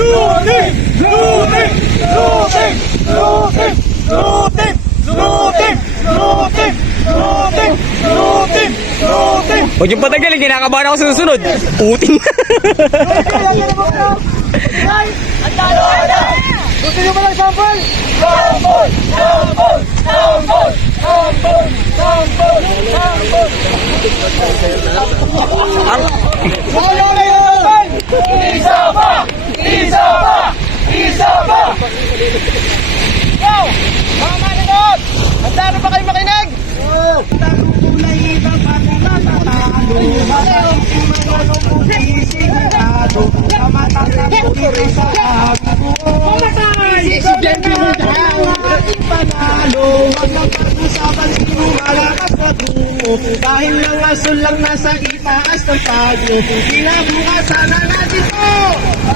Looting! Looting! Looting! Looting! Looting! Looting! Looting! Looting! Looting! Looting! Huwag yung patagal, kinakabahan ako sa susunod. Puting. Ang talo na! Gusto nyo ba ng sample? Sample! Sample! Sample! Sample! Sample! Sample! Wala na yun! Isa pa! Isa pa! Isa pa! Yo! Mga manonood! Handa na ba kayo makinig? Oo! Dahil lang asul lang nasa itaas ng pagyo, kinabukasan na natin to!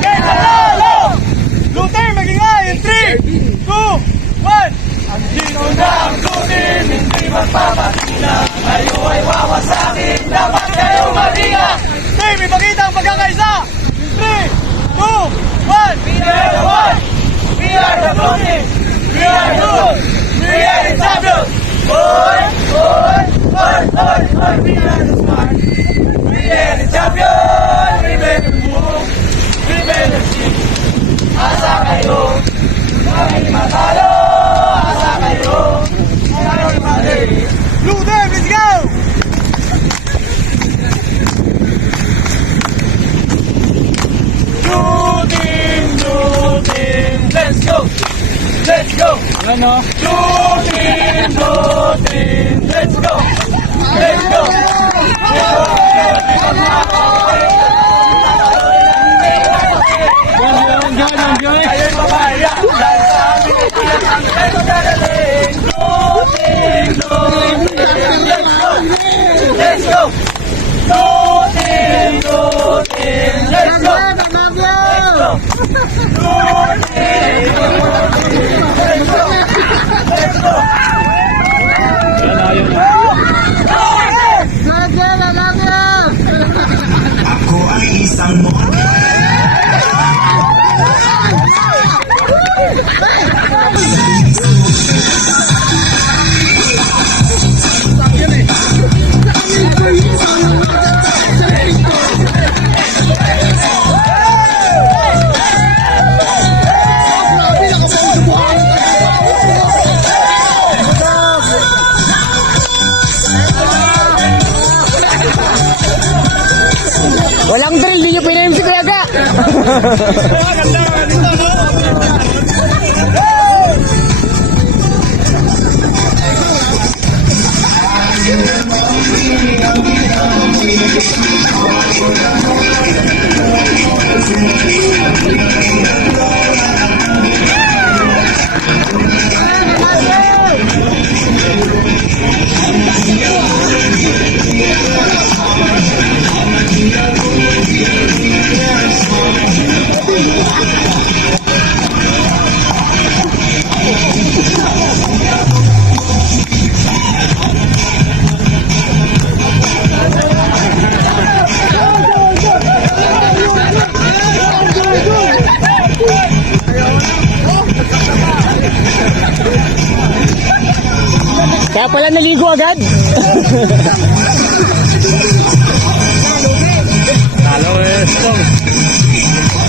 Panalo! Luther, magingay in 3, 2, 1! Ang sino na ang Luther, hindi magpapakita. Kayo ay wawasakin, dapat kayo mag-inga. Team, ipakita ang pagkakaisa! 3, 2, 1! We are the one! We are the Luther! We are good! We are the champions! Boy! Boy! Boy! Boy! Boy! We are the smart! We are the champions! We made the move! We made the shift! Asa kayo? Kami matalo! Asa kayo? Kami mali! Luther, let's go! Looting! Looting! Let's go! Let's go! Ano? Looting! Looting! Let's go! Let's go! Ayun mamaya! Dahil sa aming ipiyak ang kayo dadaling! Looting! Looting! Let's go! Let's go! Looting! Looting! Let's go! Let's go! Looting! Let's go! Let's go! Ako ay isang Walang drill, di nyo pinayam si Kuyaga. Kaya pala naligo agad. Talo eh, Spong.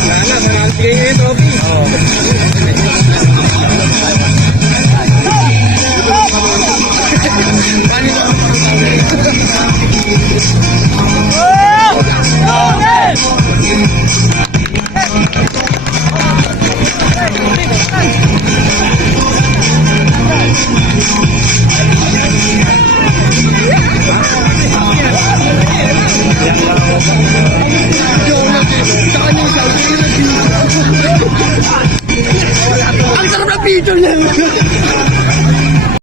Sana, nangyay ito. Ang sarap na picture niya.